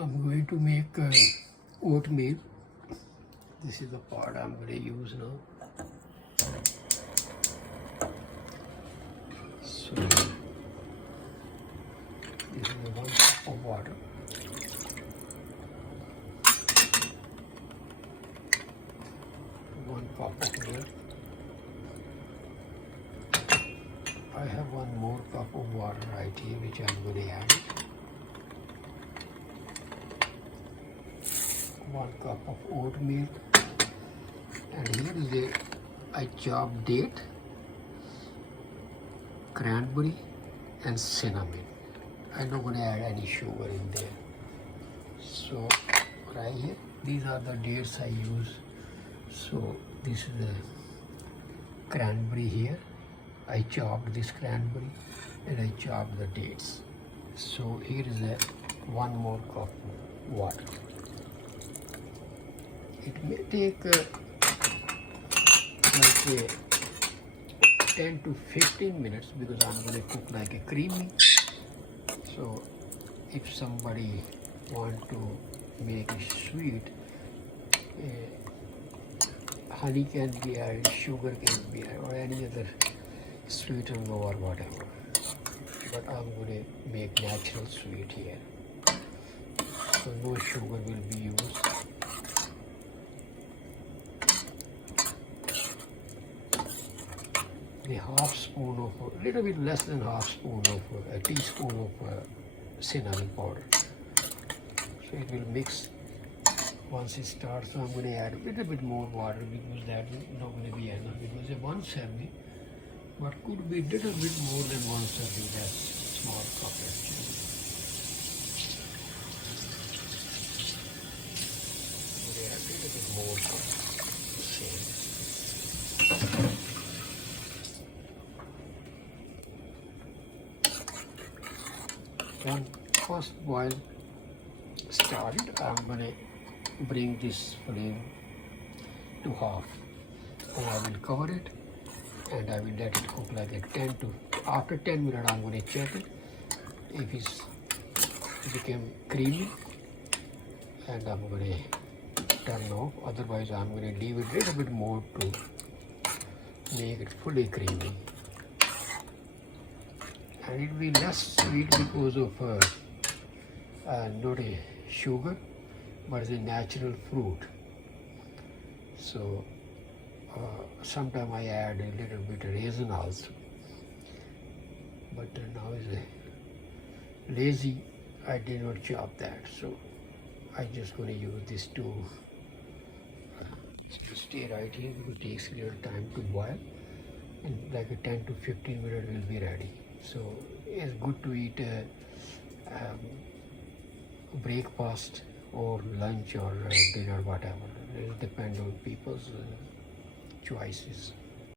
I'm going to make oatmeal. This is the part I'm going to use now. So this is the 1 cup of water. One cup of milk. I have one more cup of water right here which I'm going to add. 1 cup of oatmeal, and here is I chopped date, cranberry and cinnamon. I'm not going to add any sugar in there. So right here, these are the dates I use. So this is the cranberry here. I chopped this cranberry and I chopped the dates. So here is one more cup of water. It may take like 10 to 15 minutes because I'm going to cook like a creamy. So if somebody want to make it sweet, honey can be added, sugar can be added, or any other sweetener or whatever. But I'm going to make natural sweet here. So no sugar will be used. A half spoon of, a little bit less than half spoon of, a teaspoon of cinnamon powder. So it will mix once it starts. So I'm going to add a little bit more water because that is not going to be enough. Because a 1 serving, but could be a little bit more than 1 serving. That's small cup actually. I'm going to add a little bit more same. When first boil started, I'm going to bring this flame to half, and I will cover it and I will let it cook like a 10 to, after 10 minutes I'm going to check it if it became creamy, and I'm going to turn off. Otherwise I'm going to leave it a little bit more to make it fully creamy. And it will be less sweet because of not a sugar, but it's a natural fruit. So sometimes I add a little bit of raisin also. But now is a lazy, I did not chop that. So I just going to use this to stay right here because it takes a little time to boil. And like a 10 to 15 minutes will be ready. So it's good to eat breakfast or lunch or dinner, whatever. It depends on people's choices.